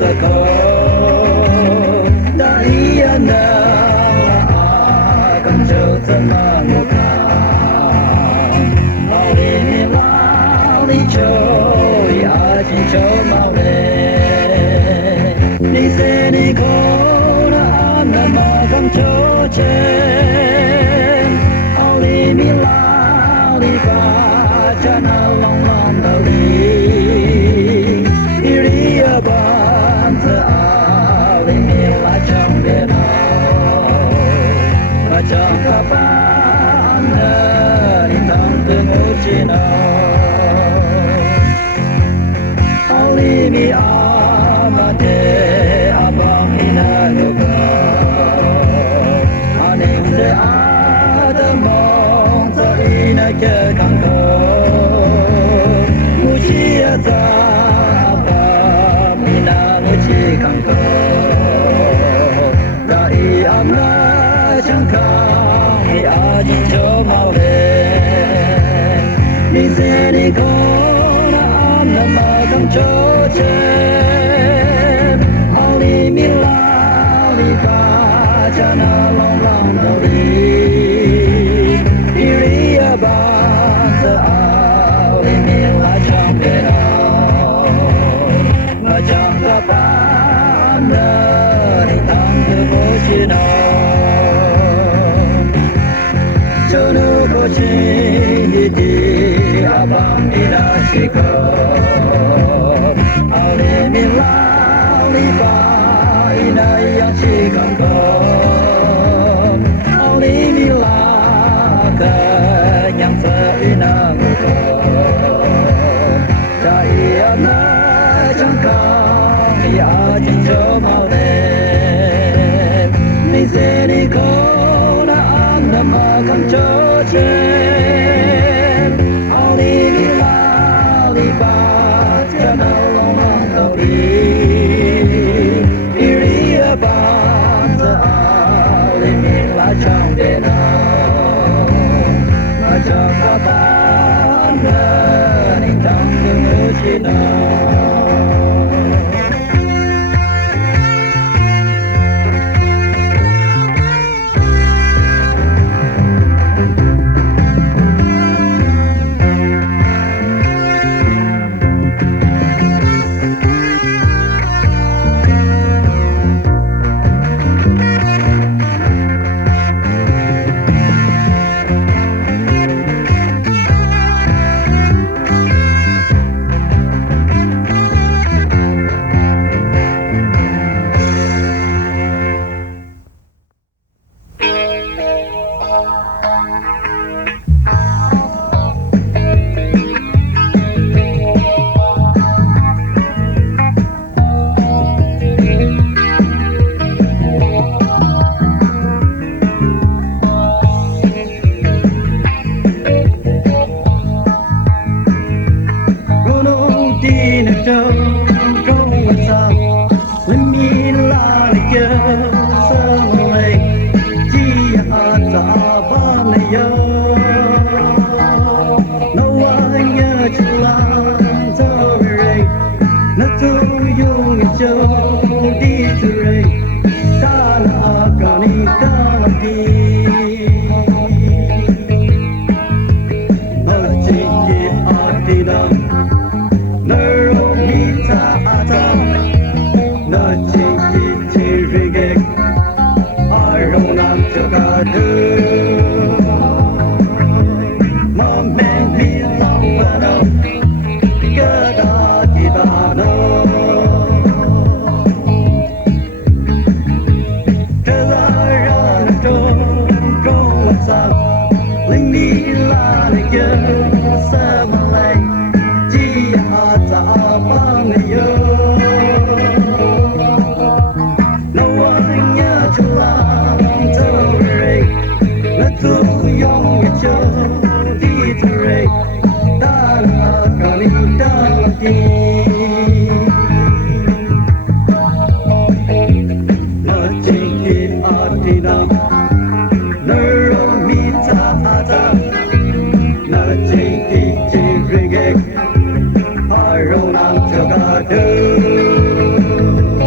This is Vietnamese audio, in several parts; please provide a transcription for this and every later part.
ko da iya na kam cho sama no ka ali ni la li cho ya ji cho ma le ni se ni ko na na ma kam cho che ali mi la li pa cha na long long da li iriya ban ta ali mi la chang de na ma chang ka ba na ni tam te mo chi na ali mi amate abang ina no ka aning de adamong ta ina ke kang ko mu chi ata ba mina mu chi kang ko da I amna chang ka I a ji cho mau le ni se ni ko na amna ma kam cho che ali mi la li pa cha na long long do li iriya ba sa ali mi la chang pe na ma chang ka ba na ni tam te mo chi na cho nu ko chi ni ti abang ina chi ko ali mi la li ba ina yang chi kang ko ali mi la ka yang sa ina ko cha ia na chang ka ya chi cho ma le ni se ni ko na am na ma kam cho che ali mi la li ba cha na long long do li iriya ba sa ali mi la chang de na ma chang ka ba na ni tam te mo chi na I don't know.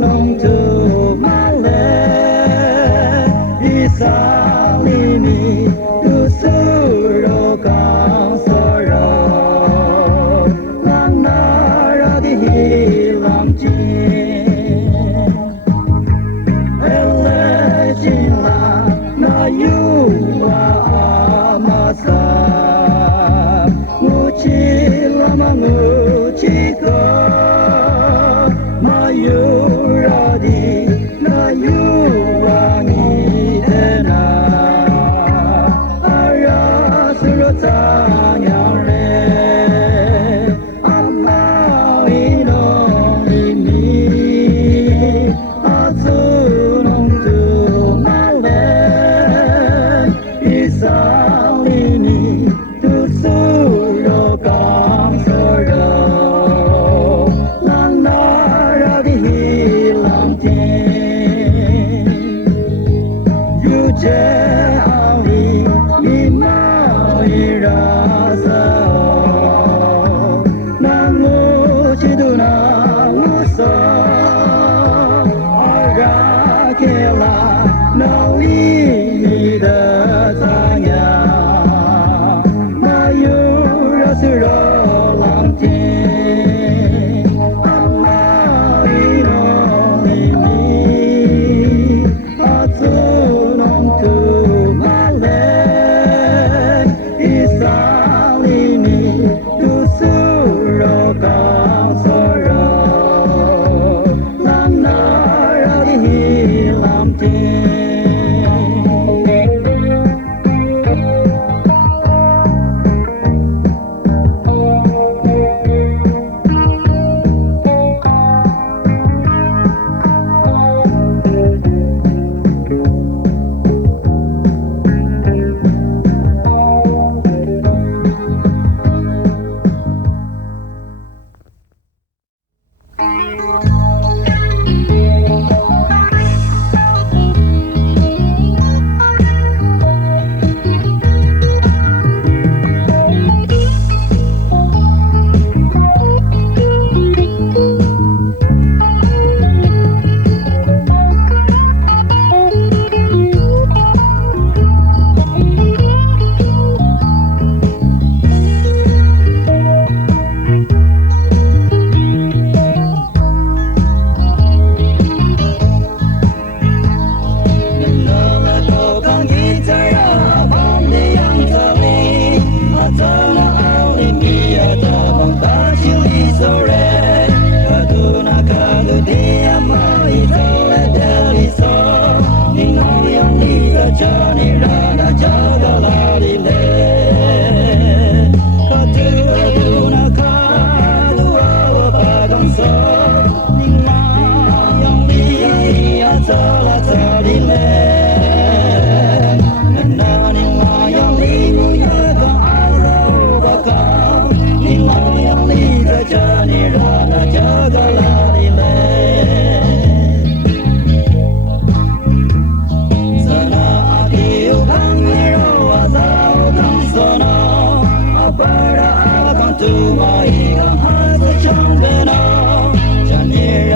Nông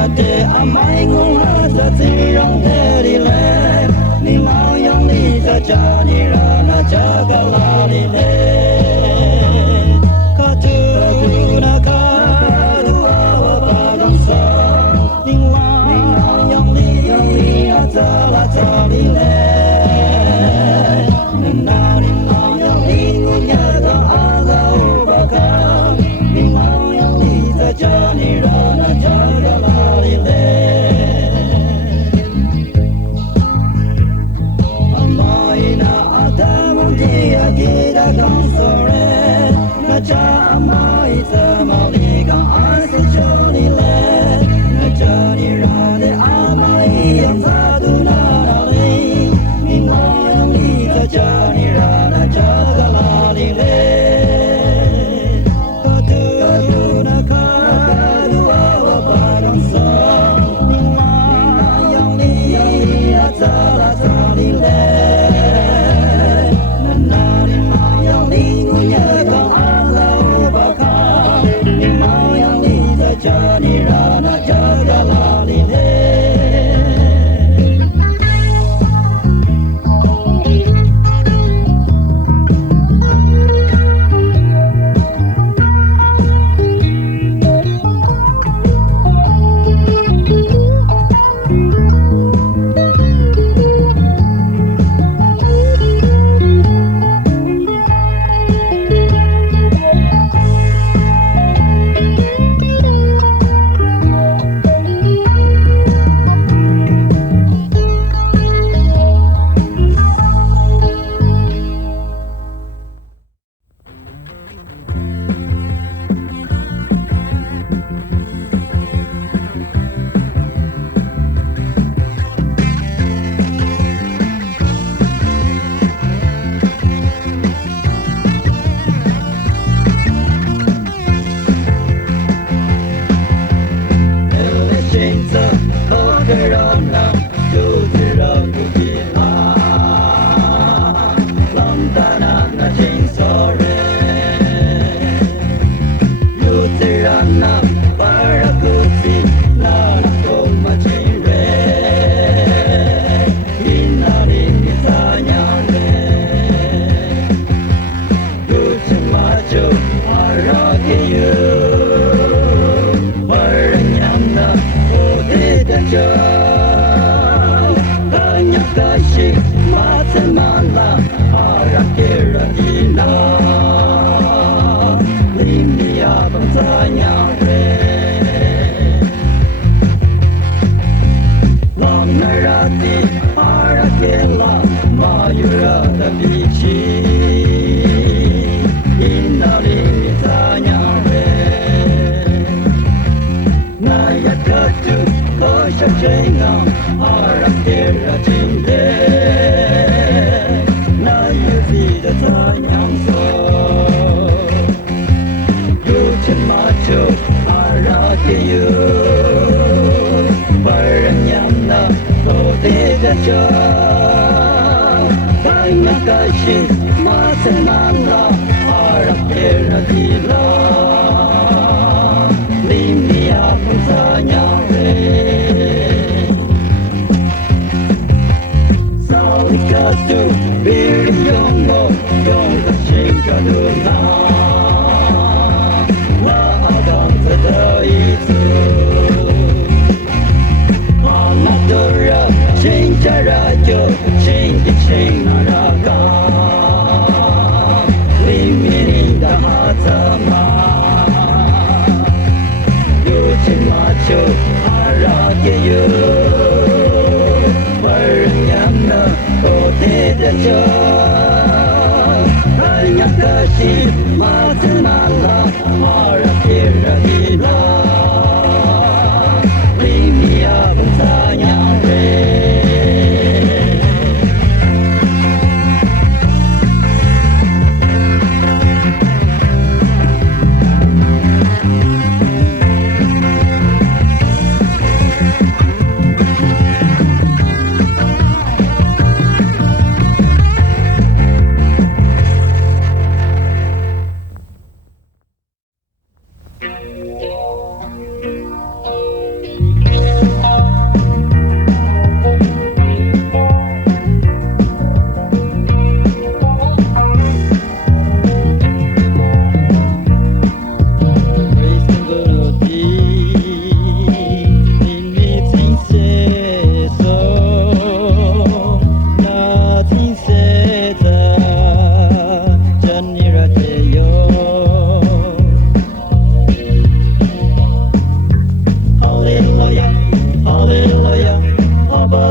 的阿麦公哈在自然的里嘞，你老杨里在家里让那家个哪里嘞？卡图那卡图啊我把公司，你老杨里啊在啦在里嘞，那你老杨里我家个阿个我把卡，你老杨里在家里让那家个哪里嘞？Kita kang sore na cha mai sa mali kang ase choni le na chani ra de amai yang sa du na na le ni na yang li sa chani ra na cha ga la li le ka tu na ka du wa wa ba kang sa ni na yang li ya sa la sa li le Johnny Rana Jaga Lali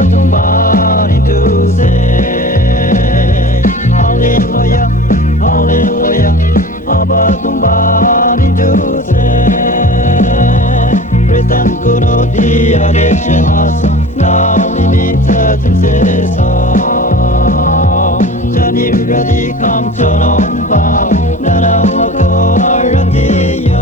somebody to say Hallelujah, Hallelujah, about somebody to say Kristen kuno dia de shimasu now limited to say so Jani ready come to nomba nana wako aratiyo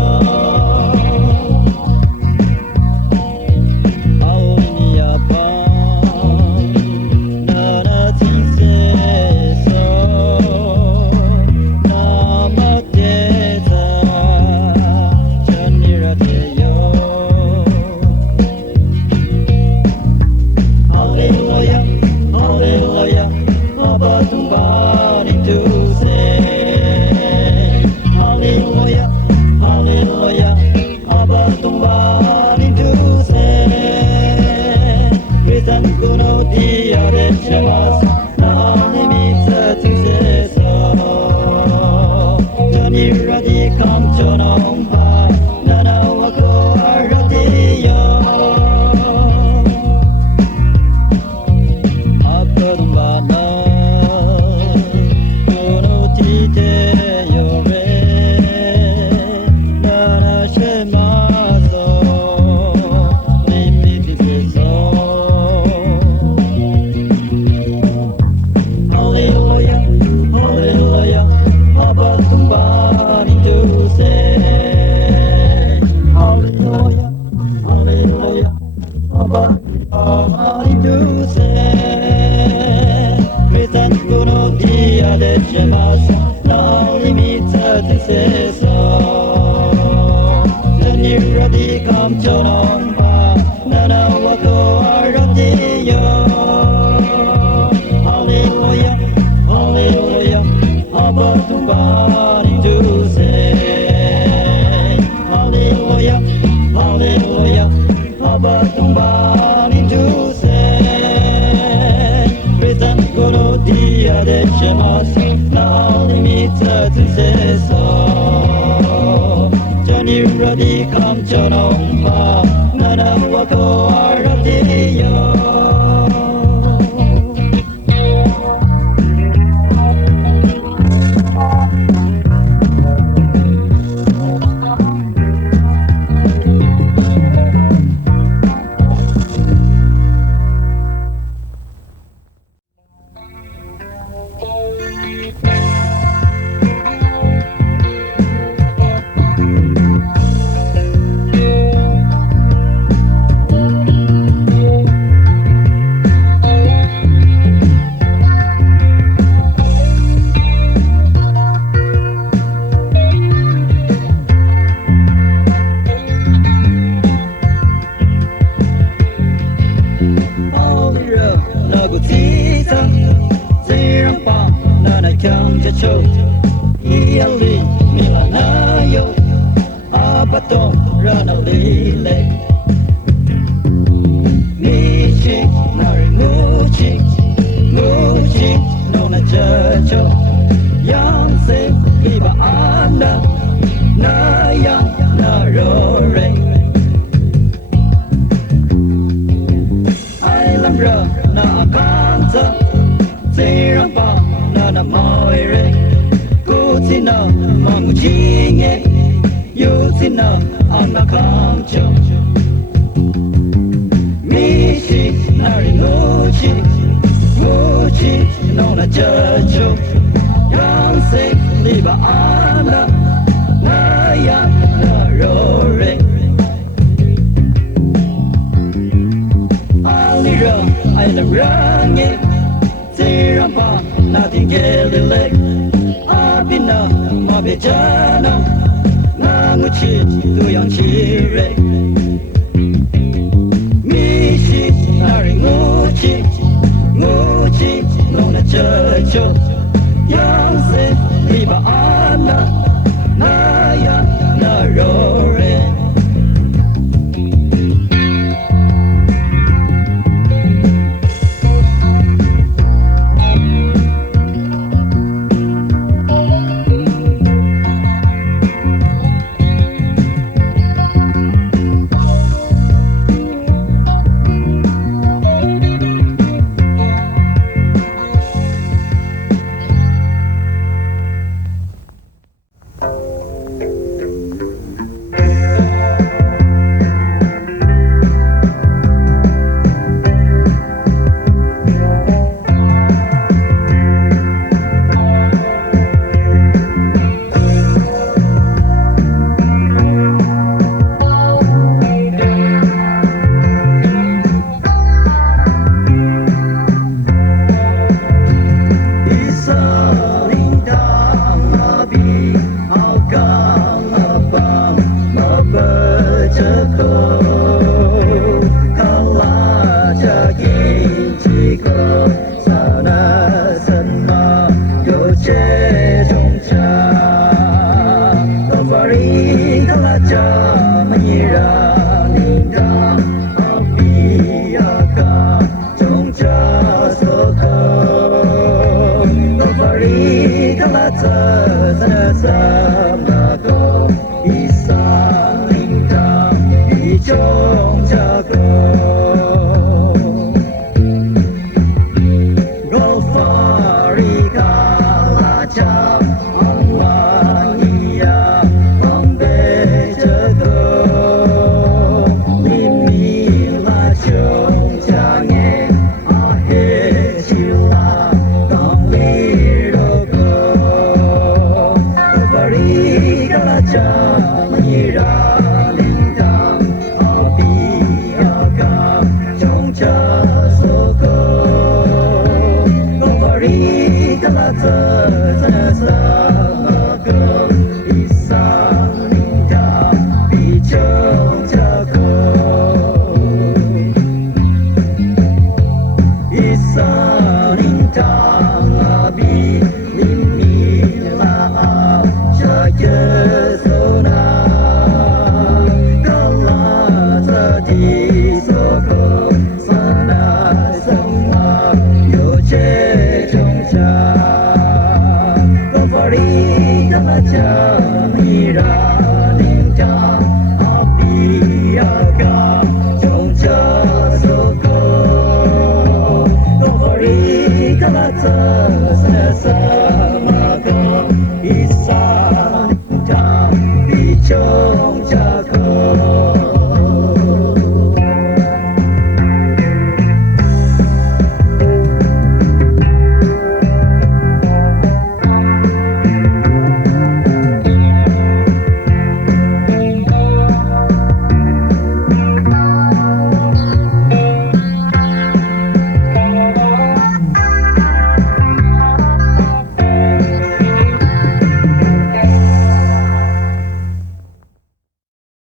jaga